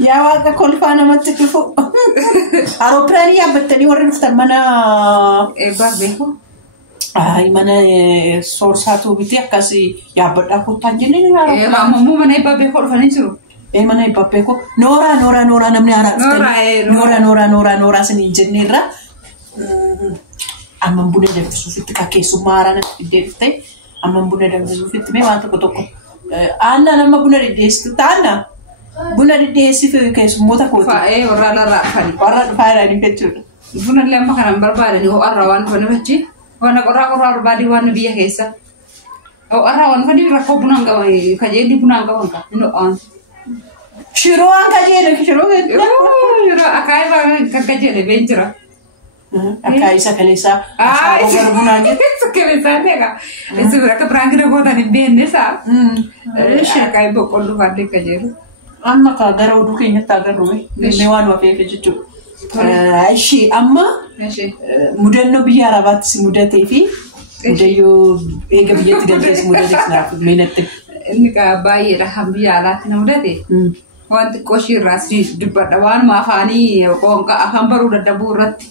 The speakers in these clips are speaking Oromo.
يا واقع كل فانا ما تكفو أروبراني يا بتني ورد فتمنا بابيكو هاي منا سورساتو بيتي كاسي يا بدأ كتانجني يا مامو منا بابيكو فنيسو منا بابيكو نورا نمني نورا سنينجني را أمم بونا دبسو في تكاكي سمارا نتدفته أمم بونا دبسو في تمي وانت كتوكو أنا لما بونا ديست تانا بونا ديست في كيس موتا كوتو ورا لا فني ورا فايراني كتير بونا لما كان بربارني هو أروان فنبتشي وانا قرا بادي وانا بيا كيسا أو أروان فني ركوب بونا كمان كجيدي بونا كمان إنه آن شروان كجيدي شروان أكاي بقى كجيدي بينجرا أكاي سكاليسا أشارو بربوناني سكاليسا نيكا إسمه رك برانغنا بودا نبين نسا أكاي بقولو فادي كجيدي أما كأجرو دوكي نتاجروي نيوان وفيه كجيتو أشي أما مدنو بيا رابط سمودة في مديو إيجا بيا تجلس مودة تسناف مينتك إنك باي رحم بيا على تنودة وانت كوشي راسي دبردوان ما فاني وكونك أهم برودة دبورت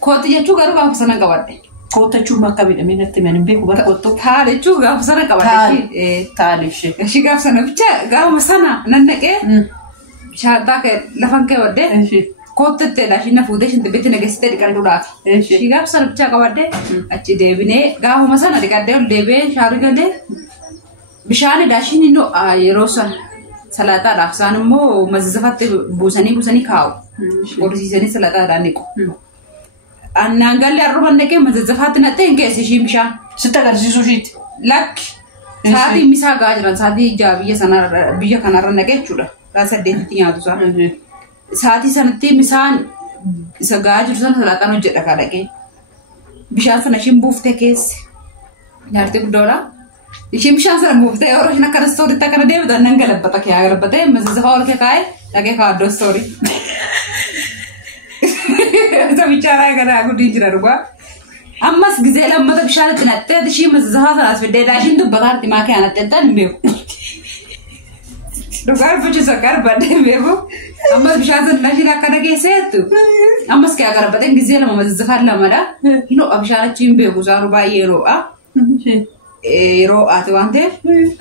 كوتي جتشو كارو كم سنة كواتي كوتا شو ما كبير مينتك من بيكو بركوتو ثالث شو كم سنة كواتي ثالث شيء شيء كم سنة بيتشا كم سنة ننكه شاطا كلفان كواتي كوتا تلاش نفودش انت بيتنا جستة كالدورات شيء كم سنة بيتشا كواتي أشي دبني كم سنة دكادة دبي شاري كده بشان داشين إنه يروسن سلاطة رافسان مو مززفات بوساني كاو ورسيساني سلاطة دانيكو أنا قال لي الرومان نكى مززفات نتين كيس شيء بشان ستة كرسي شيت لك سادي مسا جاجران سادي جابية سنة بيجا كنارا نكى شولا لا سدين تيجي عدو سان سادي سنتي مسان سجاجر سان سلاطة نجدا كاركى بشان سنشيم بوفته كيس نارتي بدورا يشيم شان سان بوفته أوراش نكر ستوري تكنا ده بدنا نقلب بتاعك يا قلب بتاعي مززفات ولا كاي لكن كادو ستوري إذا بيشارة كذا أقول دينجر ربع أمس جزء لما تبشارة تنتهي تشي مززها ناس في الداشين دو بدار تما كأنه تنتهي بيو ربع بيجي سكر بدين بيو أمس بشارة ناشي لكنا كيسيتو أمس كأ أقرب بدين جزء لما مززها لما ده هنو أبشارة تيم بيو كوزار ربع يروع يروع أتوانته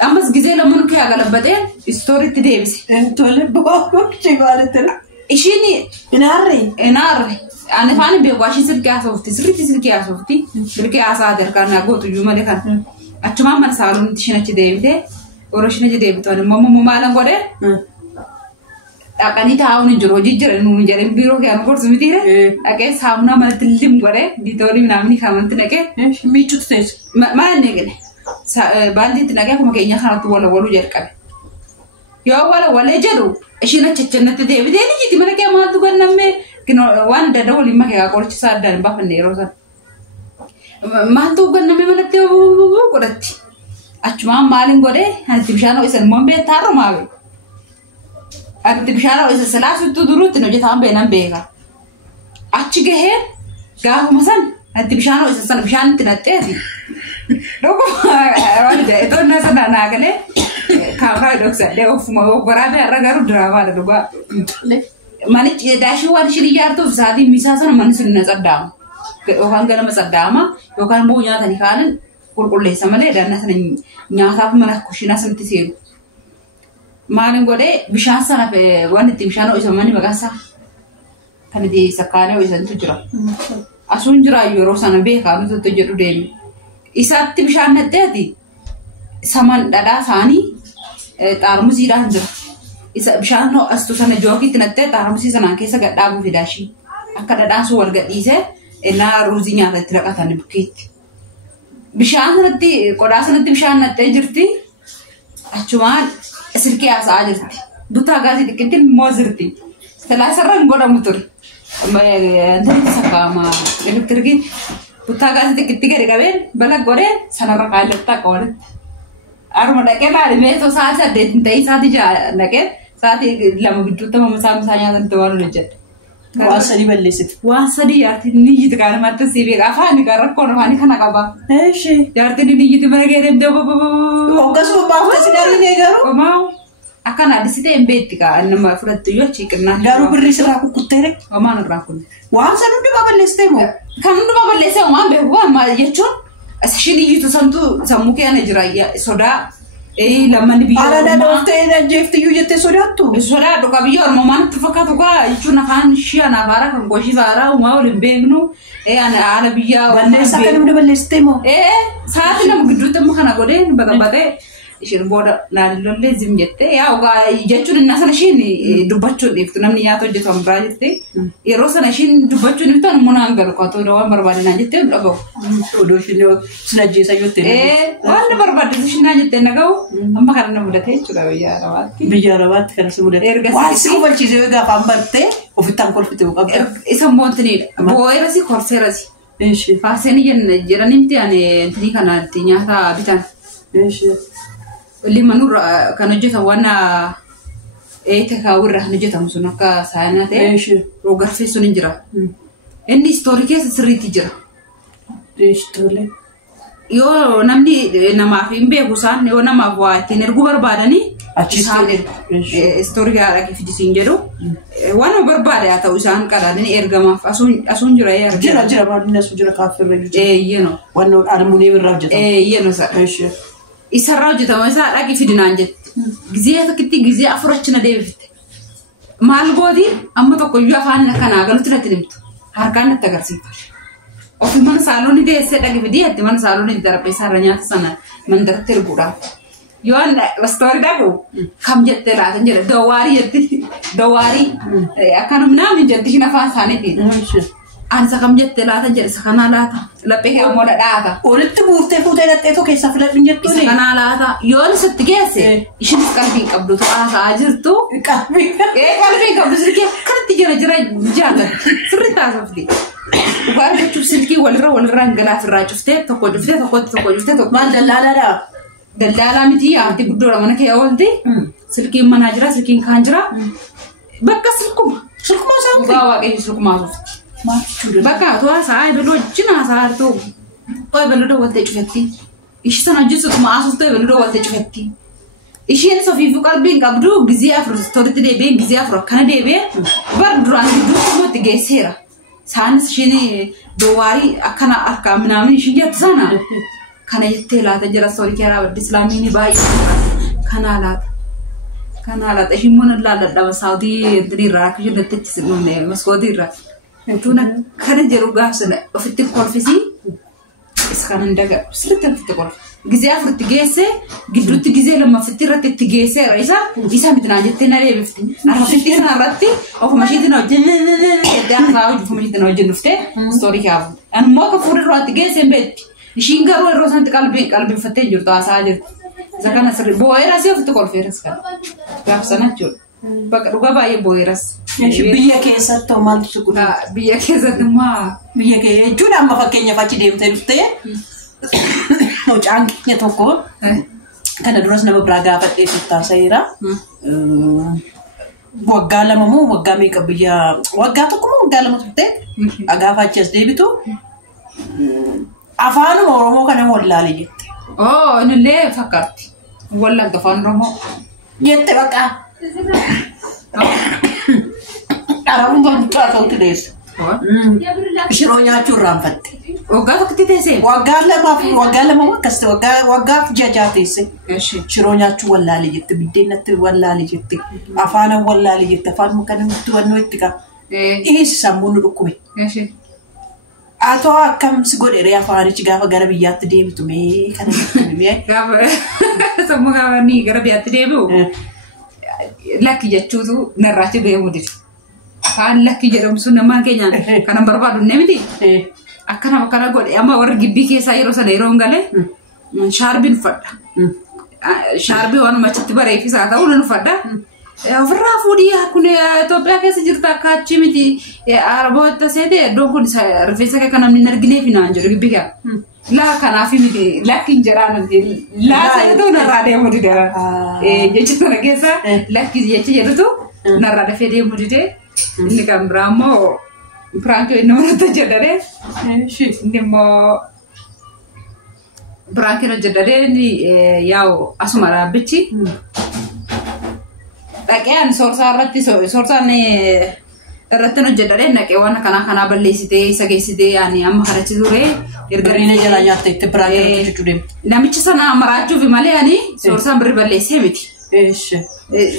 أمس جزء لما نكى أقرب بدين ستوري تديبس تولي بوك شيء قالتنا إشيني إناري أنا فاني بيواشي سلكي أسوفتي سلكي أسوفتي سلكي أسادر كان أقول تجوم عليه كان أتمنى من سالون تشينا تديبته ورشنا تديبته أنا ماما لان قدر أكاني تاون جروجي جرن جرن بيرو كأنه كورس متيره أكيد سامنا ما تللم قدر ديتوري من عمني خامن تناكه ميشوت تيج ما نيجي باندي تناكه كم كأني خانة ولا جركان يا ولا جرو إشينا تشجنا تديبته أنا جيت منا كيا ما تقول نمّي كنا وان ده دولي ما كي أقول تساعد دان بافن نيروزان ما تقول نمّي منا تيو قرتي أشوف مالين قرة هنتبشانو إسن مم بيتارو ماوي هنتبشانو إسن سلاسة تدورو تنوجي ثام بينام بيجا أشجعه كاه مثلا هنتبشانو إسن سن بشان تنتهي لوكو أروح ده ناس ناقله كافر دوكسا ده وفما برابر رجعوا دراما ده دوبا ماني داشو وان شيء يارتو زادي ميساسنا ماني سنة صدام وكان قال مصدامة وكان بو نيا ثاني كان كل ليس ماله ده الناس نيا ثاف منا كوشينا سمتسير مالين قدر بشانسنا في وان تيمشانو إذا ماني بقاسا كان دي سكانه وإذا تجرا أسون جرا يوروسنا بيه كانوا تجرو ديم إذا تيمشان نتأدي سمان دادا ثاني تارمزي رانجر إذا بشانو أستوسنا جوكي تنتأ تارمزي سنا كيسا قد أبو فداشي أكاد دانسو ورقة إذا إنها روزينيا تتركها ثاني بكيت بشان نتي قداسة نتي بشان نتي جرتي أشوان سلكي أسا جرتي دوتا غازي تكتين موزرتي ثلاثة رنگ قدا مطر ما أنتي سكا ما إلكتركي دوتا غازي تكتي كده كبير بلا قدا سنة رقايل لتا قولت أرمى نكمل على تو ساعة ديت نتاي ساعة جا نكمل ساعة لما بدوتا ما مسامسانيا تنتوان رجت واسدي بلست واسدي يارتي نيجي تكلم ما تسيبي كافاني كارك كون فاني خنا كابا إيش يارتي نيجي تبغى كده بدو وقصوا بعض تسيرين يجارو وما Akana disite embeti ka nama fudhattu yoo chiqna. Garuu birri sirraa kukkuttee Omaan irraa kun. waan san hundi baballeessitee moo? Kan hundi baballeessee waan beeku waan maal jechuun ashiin iyyuu santu sammuu keenya jira sodaa lamman biyya. Ala dooftee jeefti iyyuu jettee sodaattu. Sodaa dhugaa biyya ormamaan itti fakkaatu kaa jechuun afaan ishee anaafaaraa kan goshii faaraa uumaa waliin beeknu ala biyya. Balleessaa kan hundi balleessitee moo? Sa'aatii nama gidduutti amma kana godhee baxabatee. Ishiin booda naannollee zim jettee yaa jechuun inni sana ishiin dubbachuun dhiiftu namni nyaata hojjetu biraa jettee yeroo sana ishiin dubbachuun dhiiftu ani munaan galu qotuu waan barbaadinaa jettee dhagahu. Odoo ishiin sin ajjeesa yoo ta'e. Waan barbaadetu ishiin naan jettee dhagahu amma kana na mudatee jechuudha biyya arabaatti. Biyya arabaatti kan si mudate. Waan si hubachiisee gaafa bartee ofittaan kolfite qabda. Isa mootinidha. Boo'eerasi korseerasi. Faaseenii jedhanimti ani intinii kanaatti nyaata bitan. Limanur kan hojjetan waan kaawurra kan hojjetamu sun akka saayinaa ta'e rogarfee sun hin jira. Inni istoorii keessa sirriitti jira. Yoo namni namaaf hin beeku isaan yoo namaaf waa ittiin erguu barbaadanii isaan istoorii haadha kifidisiin jedhu waan barbaade haa ta'u isaan qadaadanii ergamaaf asuun jira jira jira baadina asuun jira kaaffirra jira. Yeno. Waan almuunii birraa hojjetamu. Yeno sa'a. Isarraa hojjetamu isaa dhaqi fidinaan jette. Gizee tokkitti gizee afurachina deebifte. Maal gootiin amma tokko iyyuu afaan akkanaa galuutti natti himtu. Harkaan natti agarsiifta. Ofii mana saaloonii deessee dhaqi fidii mana saaloonii darbeessaa irra nyaata sana mandaratti erguudhaaf. Yoo istoorii dhaqu kam jettee laatan jedha dawaarii jetti dawaarii akkanum naamin jetti ishiin afaan isaaniitiin. Ansa kam jettee laatan jedhe isa kanaa laata laphee kee ammoo dhadhaata. Walitti buurtee fuutee dhadheetoo keessaa filadhin jettuuni. Isa kanaa laata yoo isitti geesse ishiinis qalbiin qabdu haasa'aa jirtu. Qalbiin qabdu silkii akkanatti jira jaallatti sirri taasifti. Dhugaa argachuuf silkii walirraa hingalaafirraa cuftee tokko cuftee tokko. Maal dallaalaadhaa? Dallaalaa miti yaa'atti guddoodha mana kee oolti. Silkiin manaa jira silkiin kaan jira. Bakka silkuma. Silkuma isaatti. Dhugaa waaqayyo silkumaa sufti. Bakka atu haasa'aa ebaluu wajjin haasa'aa jirtu ebaluu daawwattee cufetti. Ishii sana hojjetu maasuuf ebaluu daawwattee cufetti. Ishiin sofiifuu qalbiin qabdu gizee afur istooritti deebi'een gizee afur akkana deebi'een bar duraan gidduutti immoo itti geesseera. Isaanis ishiin dawaarii akkana harkaa minaamin ishiin jette sana kana jettee laata jira istoorii keeraa baddi islaamiin baay'ee kanaa laata. Kanaa laata ishiin mana laalladhama saawutii irraa akka ishiin datteetti maskootii irraa. Tuna kana jiru gaafsana ofitti kolfisii isa kanan daga sirriitti ofitti kolfi. Gizee afuritti geesse gidduutti gizee lammaffitti irratti itti geesseera isa miti naa jettee na deebifti. Arraffitti sana irratti ofuma ishiitti na wajjin jettee haasaa ofuma ishiitti na wajjin dhuftee istoorii kaafu. Anummoo akka fuula duraatti geesse hin beekti. Ishiin garuu yeroo sanatti qalbiinfattee jirtu haasaa jirti. Isa kana sirrii boo'eeras ofitti kolfeeras kana gaafsana jechuudha. Bakka dhugaa baay'ee boo'eeras. Biyya keessatti maaltu si godha? Biyya keessatti maa biyya kee jechuudha amma fakkeenyaaf achi deemtee dhuftee mucaan keenya tokko kana duras nama biraa gaafadhee taasiseera. Waggaa lama moo waggaa meeqa biyya waggaa tokko moo waggaa lama turte gaafa achi as deebitu afaanuma Oromoo kana wallaalee jette. Inillee fakkaatti. Wallaalta afaan Oromoo. Jette bakka. Arabuun baay'ee ta'utti deessa. Shiroo nyaachuu irraanfatte. Waggaa tokkotti teessee? Waggaa lama akkasii waggaa jajaa teesse. Shiroo nyaachuu wallaalee jette biddeenatti wallaalee jette afaanan wallaalee jette afaan muka namatti wannoo itti qaba. Dhiyeessi sammuu nu dhukkube. Atoo akkamsi godheree afaanichi gaafa gara biyyaatti deebitu mee kana jechuun gaafa sammuu gaafa ni gara biyyaatti deebi'u lakki jechuutu narraatti beeku diti. Afaan lakki jedhamu sun namaan keenyaan kanan barbaadu ne miti. Akkana godhe amma warri gibbii keessaa yeroo sana yeroo hin galee shaarbiin uffadha. Shaarbii waanuma achitti bareeffisaa ta'uu nan uffadha. Ofirraa fuudhii akkuma Itoophiyaa keessa jirtu akka achi miti araboota seete iddoon kun rifeensa kee kan namni hin argineef naan jedhu gibbii kaa. Laa kanaaf miti lakkiin jedhaan laa sayyatuu narraa deemu didee. Jecha sana keessa lakki jecha jedhutu narraa dafee deemu didee. Inni kan biraa immoo Pirankii inni murata jedhadee. Inni immoo Pirankii hojjedhadee inni yaa'u asuma dhaabbichi. Dhaqeen soorsaan irratti hojjedhadhee naqee waan kana balleessitee isa geessitee yaani amma karachi ture ergariina jala nyaatte itti biraan jechuudha. Namichi sana maraachuuf malee yaani soorsaan birri balleessee miti.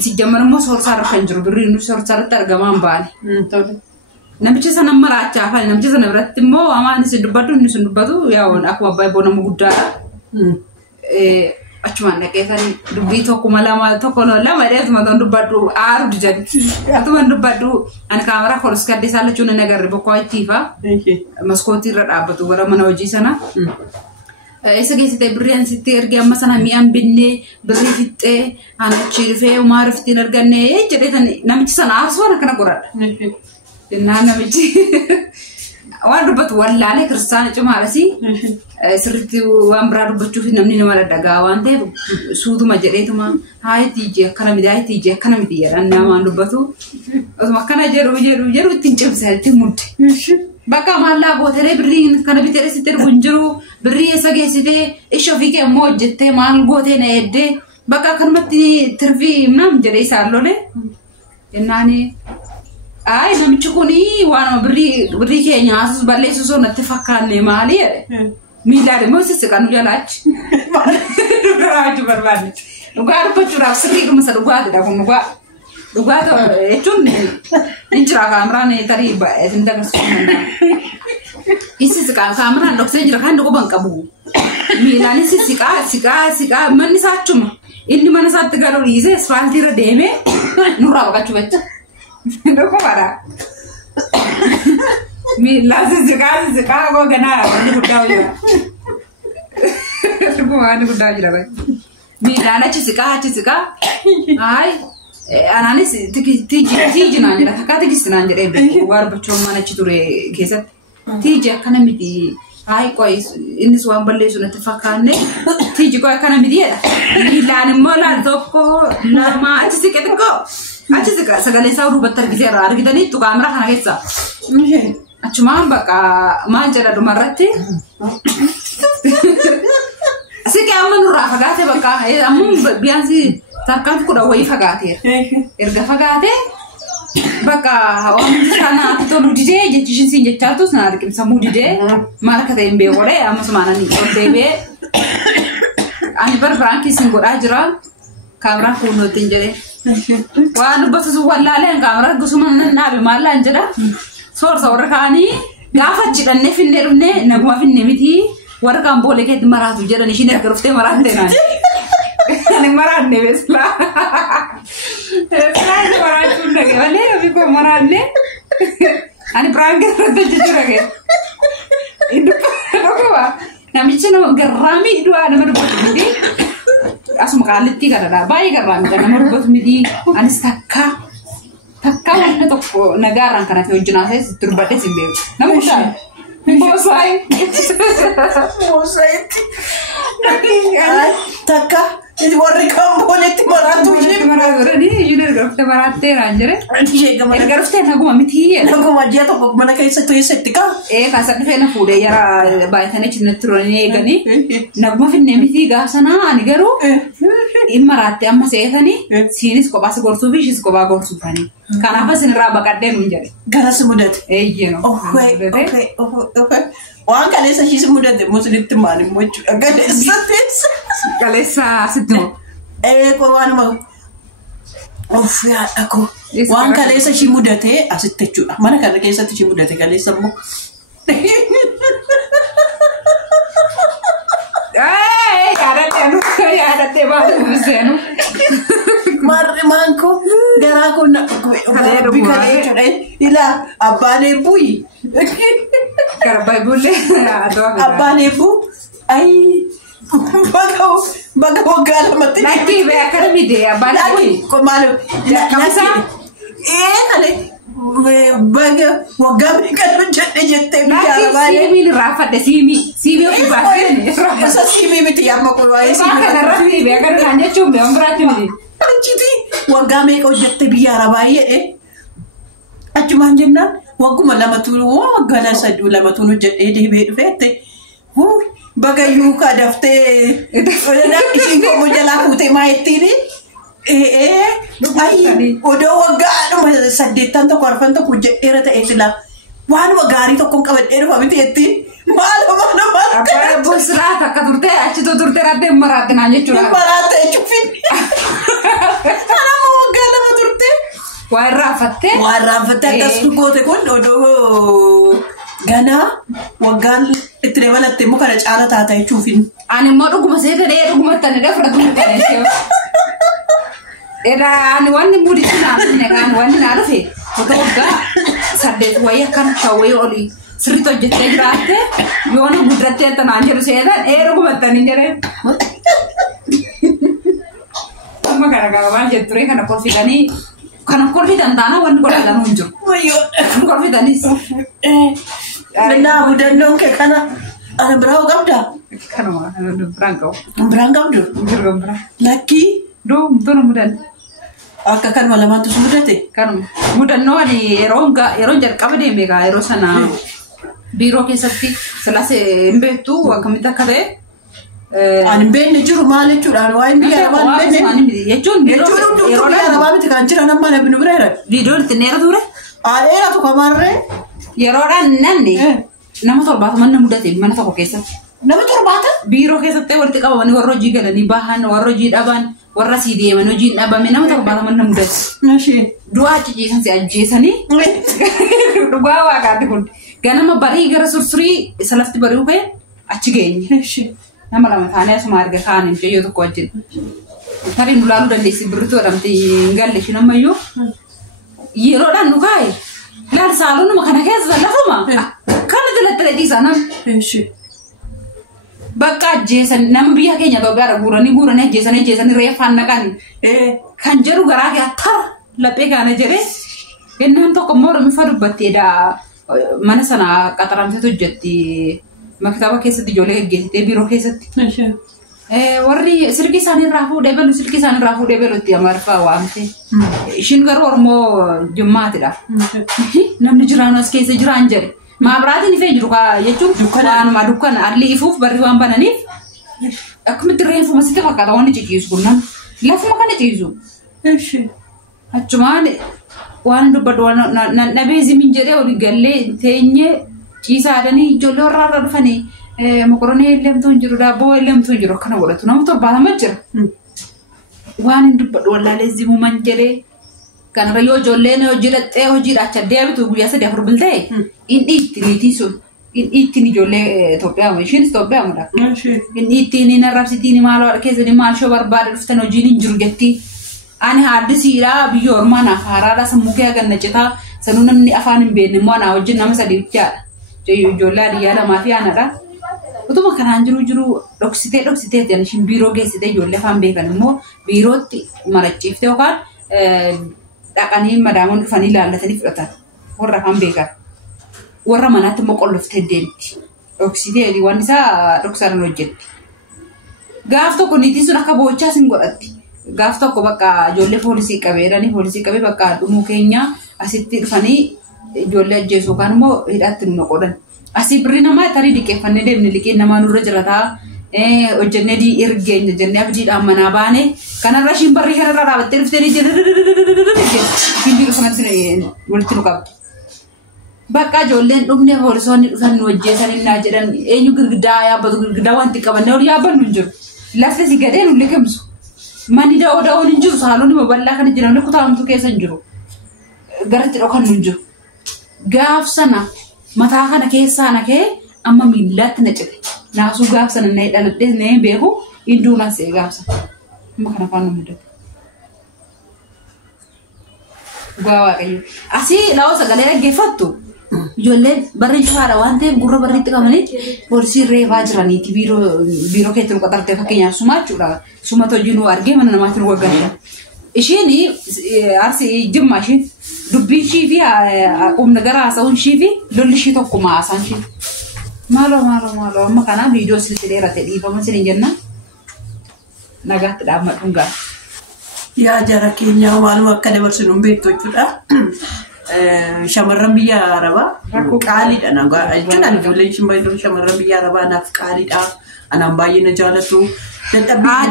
Sijjamman immoo soorsaan kan jiru birri nu soorsaa irratti argamaa hin baane. Namichi sana maraachaa faani namichi sana biratti immoo amaan isin dubbatu yaa akkuma abbaa ibboo nama guddaadha. Achumaan dhaqee kan dubbii tokko lama dheetuma ta'an dubbadhu aaru didan. Atumaan dubbadhu ani kaameraa kolis kaddee isaa lachuun inni agarre bokkoo ittiifa. Maskootii irra dhaabbatu gara mana hojii sana. Isa keessatti birrii sitti ergee amma sana mi'aan binnee birrii fixxee achi dhufee umaa riftiin argannee jedhee namichi sana aarsuun akkana godhadha. Innaan namichi waan dubbatu wallaalee kiristaana cimaadhasi. Sirriitti waan biraa dubbachuuf namni nama dhadhagaa waan ta'eef suutuma jedheetuma haayitiiji akkana miti jedhan namaan dubbatu. Osuma akkana jedhu ittiin cimsa ittiin mudde. Bakka maallaa gooteree birriin kana bitee sitti ergu hin jiru birrii eessa geessitee ishee ofii kee immoo hojjettee maal gootee na eeddee bakka akkanumatti tirfii nam jedhee isaan lole. Innaani namichi kuni waan birrii keenya asuus balleessuus natti fakkaanne maali jedhe. Miilaan immoo sissiqan jalaachi. Dhugaatu barbaadne. Dhugaa dubbachuudhaaf sirrii dhumasa dhugaatidha kun dhugaata jechuun hin jira kaameraan tarii baay'ee dagarsuun sissiqaa kaameraan dhoksee jira kan dhuguban qabu. Miilaan sissiqaa manni isaa achuma inni mana isaatti galuu dhiisee asfaaltii irra deemee nurraa baqachuu jecha. Dhugumadha. Miilaan sissiqaa goganaa wanni guddaa jira. Wanni guddaa jira baay'ee. Miilaan achi siqaa. Anaanis tiiji naan jedha takkaa tigistinaan jedhee waa dubbachuun mana achi ture keessatti. Tiiji akkana miti. Innis waan balleessu natti fakkaanne tiiji qoy akkana miti jedha. Miilaan immoo laal tokko lama achi siqe xiqqoo. Achi siqa sagalee isaa duubatti argiteerra argitaniittu kaameraa kana keessa. Achumaan bakka maal jedha dhumarratti. Siqee amma nurraa fagaatee bakka ammoo biyyaansi tarkaanfi kudha wayii fagaateera. Erga fagaatee bakka wanti sana tolu didee jechishin siin jechaatu sana argimsamuu didee maal akka ta'e hin beekodhe ammasuma ani ol deebi'ee ani barbaankii siin godhaa jira kaameraan kunnootti hin jedhee. Waan dubbatu sun wallaaleen kaameraa gusuma naabe maallaan jedha. Soorsa warra kaanii gaafa jidhannee finnee dhufnee naguma finnee miti warra kaan boolee keetti maraatu jedhan ishiin erga dhuftee maraattee naan. Ani maraanne beeslaa. Beeslaa isa maraachuun dhage malee ofii koo maraanne. Ani biraanka irratti hojjechuu dhage. Dhuguma namichi nama garraamii du'aa nama dubbatu miti. Asuma qaalittii kanadha baay'ee garraamii kan nama dubbatu miti. Anis takkaa wanta tokko nagaarraan kanatti hojjinaasee sitti dubbadhee siin beeku. Nama guddaa. Moosaayitti. Takka warri kan booletti maraatu marattee naan jedhe. Erga dhuftee naguma miti. Naguma ji'a tokko mana keessatti keessatti kaa. Kaasa dhufee na fuudhee yara baay'atanii achi natti turanii eeganii. Naguma finnee miti gaafa sanaa ani garuu hin maraattee amma seetanii siinis kophaa si gorsuu fi ishis kophaa gorsuufanii. Kanaaf isinirraa baqadhee nuun jedhe. Garas mudate. Eeyyeno. Waan kaleessa ishis mudate musliitti maalimmoo jechuudha. Kaleessa sitti moo? Waanuma yaadha koo. Waan kaleessa ishii mudate asitti jechuudha. Mana kana keessatti ishii mudate kaleessa immoo. Yaadattee baatu seenu. Maanko garaa kun bikalee jechuudha. Ilaa abbaan eebbuyi. Garba eebbuullee abbaan eebbuu baga waggaa lamatti. Lakkii bee akkana miti abbaan eebbuyi. Maal Kamisa? Baga waggaa beekan jedhe jettee biyyaara baay'ee. Siimiin raafadhe siimii ofii baasee. Isa siimii miti amma kun waa'ee siimii. Bakka kanarratti beekan isaan jechuun beekan biraatti miti. Achiti waggaa meeqa hojjette biyyaara baay'ee. Achumaan jennaan wagguma lamatuun waggaa saduu lamatuun hojjedhee deebi'ee dhufeette. Baga yuukaa daftee ishiin koomuu jalaa fuutee maayettiini. Odoo waggaadhuma saddeettan tokko arfan tokko jedheera ta'e sila waanuma gaarii tokkoon qabadhee dhufa miti jettiin maaluma nama Abbaa busraata akka turte achitu turte raddee maraatte naan jechuudha. maraatte jechuufin anama waggaa lama turte Waan raafattee. waan raanfattee akkas goote kun odoo ganaa waggaan itti dabalatte immoo kana caala taata jechuufin. Ani immoo dhuguma seetanii dhuguma tani fudhatu murteessee. Ani wanni mudichi naannoo kan wanni naa dhufe otoo waggaa 8 wayii akkan ta'ee olii sirriitti hojjettee jiraatte yoona guddattee tanaan jedhu seetan dhuguma tani jedhee. Amma kana maal jettu ture kana kolfitanii kana kolfitan taana wanni godhatan hin jiru. Kolfitanis. Naa mudannoon kee kana ana biraa qabdaa? Kanuma biraan qabu. Biraan qabdu? Jirga biraan. Lakkii? Tona mudanne. Akka kanuma lamaatu si mudate? Kanuma. Mudannoo ani yeroo jalqaba deeme egaa yeroo sana biiroo keessatti silas hin beektu akkamitti akka ta'e. Ani hin beekne jiru maal jechuudhaan waa'ee biyya arabaa hin beekne. Jechuun yeroo biyya arabaa miti kan jiran amma namni nu bireera. Viidiyoon itti dheera ture. Dheeratu kamarree. Yeroodhaan namni nama 70 mudate mana tokko keessatti. Nama 70? Biiroo keessatti walitti qabamanii warra hojii galanii bahan warra hojii dhaban warra sii deeman hojiin dhabame nama 70 mudate. Du'aa ciciisan si ajjeesanii dhugaa waaqaatti kun ganama barii gara sursurii salafti bari'uu ka'e achi geenye. Nama lama taanee asuma arga kaan hin jeyyoo tokko wajjin. Tarii nu laaluu dandeessi birrituu jedhamti hin galle isheen ammayyuu. Yeroodhaan nu kaa'e laal saalonuma kana keessa lafuma kana dilattee dhiisaa namni. Bakka ajjeesan nama biyya keenya Itoophiyaa guuranii ajjeesanii reeffaan naqan kan jedhu garaa kee attara laphee kana jedhee innaan tokko immoo Oromiffaa dubbatteedha mana sana qaxaramteetu hojjetti maktaaba keessatti ijoollee gaggeessitee biiroo keessatti. Warri silkii isaanii irraa fuudhee beelu itti Amaariffaa waamte. Ishiin garuu Oromoo Jimmaatidha. Namni jiraan as keessa jiraan jedhe. Maabiraatiin ifee jiru jechuun waanuma dukkana alli ifuuf barri waan bananiif akkamitti reeffuma sitti fakkaata wanni ciciisu kun namni lafuma kana ciisu. Achumaan waan dubbadhu dhabee zimin jedhee olii gallee teenyee ciisaadhanii ijoollee warraarra dhufanii mokoronee illemtuu hin jiru daabboo illemtuu hin jiru akkana godhatu nama 70 jira. Waan hin dubbadhu wallaalee zimuman jedhee. Kanarra yoo ijoolleen hojii dhaxxee hojiidha achi deebitu guyyaa 3-4 biltee inni itti niitii sun inni ittiin ijoollee Itoophiyaa ishiinis Itoophiyaa mudhaa. Inni ittiin inni arrabsitiin maal keessatti maal shoo barbaade dhuftan hojiin hin jiru jetti. Ani haaddisiidha biyya ormaa naaf haaraadha sammuu kee ganna citaa sanuu namni afaan hin beekne immoo anaa wajjin nama 3 bichaadha. Ijoollee adiyyaa 2 fi aanadha. Utuma kanaan jiru dhoksitee ishiin biiroo geessitee ijoollee afaan beekan immoo biirootti marachiiftee yookaan dhaqanii madaamoon dhufanii ilaallatanii fudhatan warra afaan beekan warra manaatti immoo qolloftee deemti dhoksitee waan isaa dhoksaadhaan hojjetti. Gaaf tokko niitiin sun akka boochaas hin godhatti. Gaaf tokko bakka ijoollee poolisii qabee bakka dhumuu keenya asitti dhufanii ijoollee ajjeesuu yookaan immoo hidhaatti nu qodan. Asii birrii namaa tarii dhiqeeffannee deemne liqeen namaa nurra jirataa hojjennee ergeenya jennee abdiidhaan manaa baane kanarra ishiin barrii kanarra dhaabattee dhuftee walitti nu qabdi. Bakka ijoolleen dhufne poolisoonni dhufan nu hojjeesanii naa jedhan eenyu girgidaa yaabbatu girgidaa wanti qabannee ol yaabbannu hin jiru. Lafti si gadee nu liqimsu. Manni da'oon hin jiru saalonni babal'aa kan jiran kutaamtu keessa hin jiru. Garatti dhokannu hin jiru. Gaaf sana mataa kana keessaa nakee amma miillaatti na cite. Naasuu gaaf sana na dhaladhee na beeku hinduu na see gaaf sana. Amma kana afaan nu mudate. Dhugaa waaqayyo. Asii laawwa sagalee dhaggeeffattu. Ijoolleen barri ifaadha waan ta'eef gurra barriitti qabanii poolisiin reebaa jiraniiti biiroo keessatti nu qaxartee fakkeenyaaf sumaa jechuudha. Sumata hojii nu argee mana namaatti nu waggaadha. Isheen arsii jimmaa isheen dubbii ishii fi humna gara haasa'uun ishii fi lolli ishii tokkuma haasaan ishii. Maaloo amma kanaa viidiyoo sirriitti dheerate dhiifama isin hin jenna. Nagaatti dhaabmadhuun gaara. Yaa jara keenyaa maaluma akka dabarsinu hin beektu jechuudha. shamarran biyya Arabaa qaaliidha nagaa jechuun ijoolleen shimbaayidoo shamarran biyya Arabaa naaf qaaliidha anaan baay'ee na jaalatu dadhabbii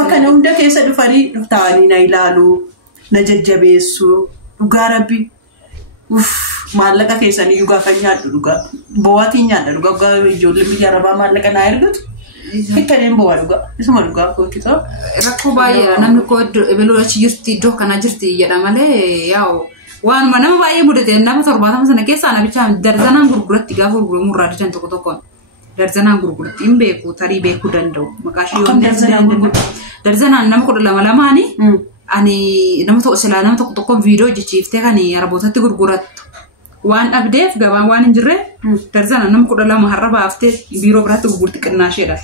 makana hunda keessa dhufanii dhuftaanii na ilaalu na jajjabeessu dhugaa rabbi maallaqa keessanii dhugaa kan nyaadhu dhugaa bo'aatiin nyaadha dhugaa ijoolleen biyya Arabaa maallaqa naa ergatu Fikireen bo'aa dhugaa isuma dhugaa kookitoo. Rakkoo baay'ee namni koo ebaloo achi jirti iddoo kana jirti jedha malee yaa'u waanuma nama baay'ee mudate nama 70 sana keessa namicha darzanaan gurguratti gaafa gurguramu irraa didan tokko darzanaan gurguratti hin beeku tarii beekuu danda'u maqaa ishee yoo darzanaan nama 12 ani nama tokko viidiyoo hojjechiiftee kan arabootatti gurgurattu waan dhabdeef gabaan waan hin jirre darzanaan nama 12 har'a baaftee biiroo biraatti gurgurti qinnaasheedha.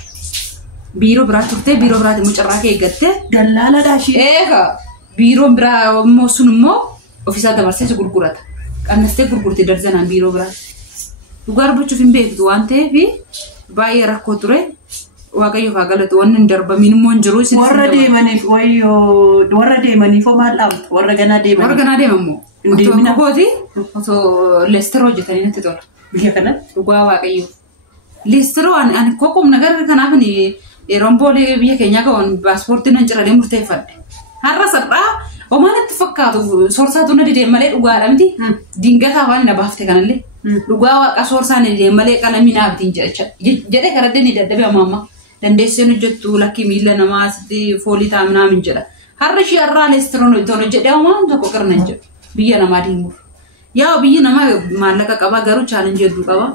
Biiroo biraatti turtee biiroo biraatti mucarraa kee eeggattee dallaaladha ishee. Eega biiroon biraa immoo sun immoo ofiisaa dabarsee gurgurata. Qannastee gurgurti darzanaan biiroo biraatti. Dhugaa arbachuuf hin beektu waan ta'eef baay'ee rakkoo ture. Waaqayyo faa galatu waan hin darbamiin immoo hin jiru. Warra deemaniif maal dhaabta? Warra ganaa deeman. Warra ganaa deeman immoo kooti osoo leestiroo hojjetanii natti tola. Biyya kanatti? Dhugaa waaqayyo. Leestiroo ani kokkuma nagarra kanaaf yeroon boolee biyya keenyaa qaban paaspoortiin nan ciranii murteeffadhe. Har'a sadhaa omaanatti fakkaatu soorsaatu na didee malee dhugaadha miti. Dingataa waan na baafte kanallee. Dhugaa waaqa soorsaan didee malee qalamii naaftiin jedhee karadde ni dadhabe amma. Dandeesseen hojjettu lakkii miila namaa asitti foolii taaminaa min jedha. Har'a ishee har'aa leestiroon hojjedhee omaan tokko qirna jedhu biyya namaa deemuuf. Yaa biyyi namaa maallaqa qaba garuu chaalenjii hedduu qaba.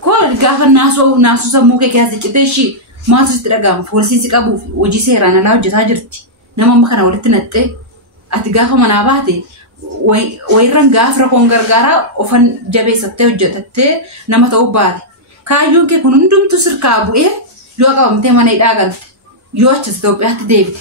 Koo gaafa naasuu sammuu kee keessa cittee ishii maatiitti dhaga'amu poolisiin qabuuf hojii seeraan alaa hojjetaa jirti. Nama amma kana walitti naxxee ati gaafa manaa baate wayirran gaafa rakkoon gargaaraa ofan jabeessattee hojjetattee nama ta'uu baate. Kaayyoon kee kun hundumtu sirkaa bu'ee yoo qabamtee mana hidhaa galte yoo achas Itoophiyaatti deebite